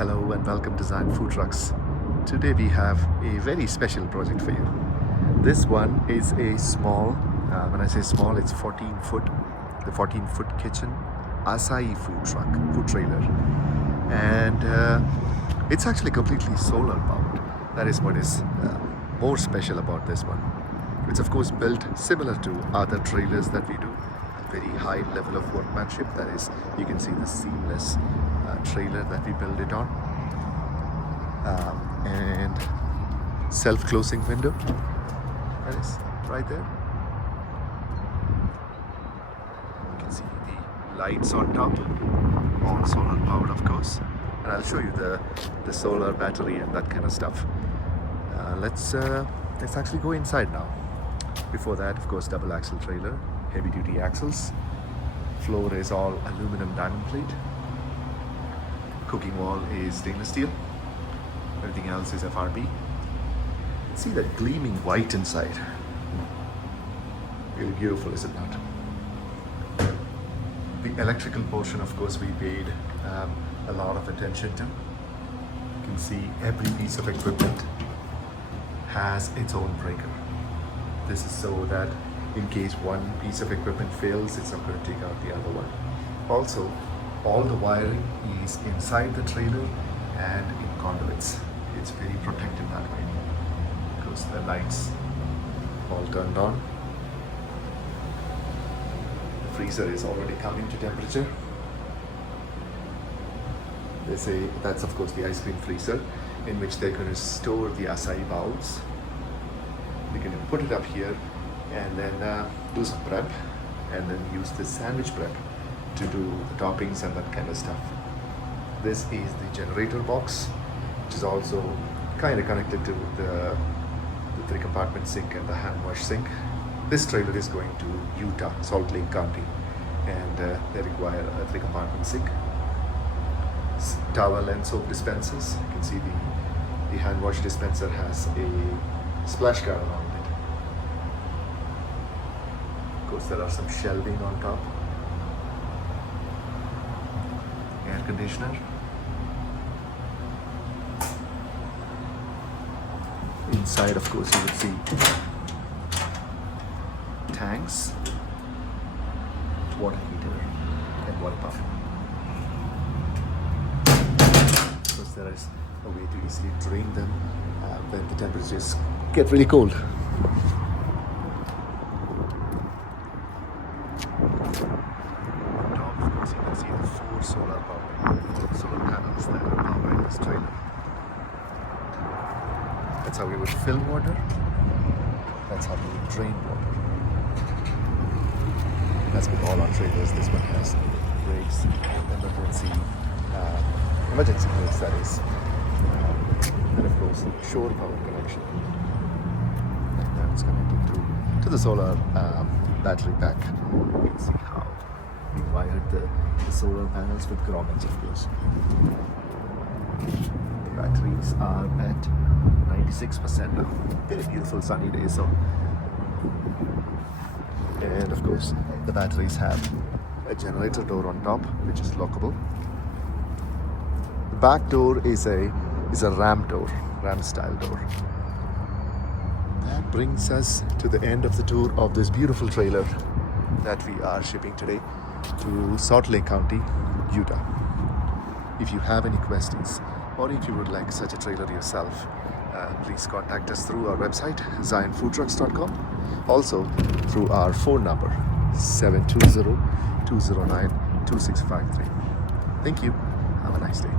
Hello and welcome to Zion Foodtrucks. Today we have a very special project for you. This one is a small, when I say small, it's 14 foot, the 14-foot kitchen Acai food truck, food trailer. And it's actually completely solar powered. That is what is more special about this one. It's of course built similar to other trailers that we do. A very high level of workmanship. That is, you can see the seamless trailer that we build it on. And self-closing window. That is right there. You can see the lights on top. All solar powered, of course. And I'll show you the solar battery and that kind of stuff. Let's actually go inside now. Before that, of course, double axle trailer, heavy duty axles. Floor is all aluminum diamond plate. Cooking wall is stainless steel. Everything else is FRP. See that gleaming white inside. Really beautiful, is it not? The electrical portion, of course, we paid a lot of attention to. You can see every piece of equipment has its own breaker. This is so that in case one piece of equipment fails, it's not going to take out the other one. Also, all the wiring is inside the trailer and in conduits. It's very protected that way because the lights all turned on. The freezer is already coming to temperature. They say that's of course the ice cream freezer in which they're going to store the acai bowls. They're going to put it up here and then do some prep and then use the sandwich prep to do the toppings and that kind of stuff. This is the generator box, which is also kind of connected to the 3-compartment sink and the hand wash sink. This trailer is going to Utah, Salt Lake County, and they require a 3-compartment sink. Towel and soap dispensers. You can see the hand wash dispenser has a splash guard around it. Of course, there are some shelving on top. Air conditioner. Inside, of course, you will see tanks, water heater, and water pump. Of course, there is a way to easily drain them when the temperatures get really cold. On top, of course, you can see the 4 solar panels that are powering this trailer. That's how we would fill water. That's how we would drain water. That's with all our trailers. This one has brakes, emergency brakes, that is. And of course, shore power connection. And that's connected to the solar battery pack. You can see how we wired the solar panels with grommets, of course. The batteries are at 96% now. Very beautiful sunny day, so. And of course, the batteries have a generator door on top, which is lockable. The back door is a ram door, ram style door. That brings us to the end of the tour of this beautiful trailer that we are shipping today to Salt Lake County, Utah. If you have any questions or if you would like such a trailer yourself, please contact us through our website, zionfoodtrucks.com. Also through our phone number, 720-209-2653. Thank you. Have a nice day.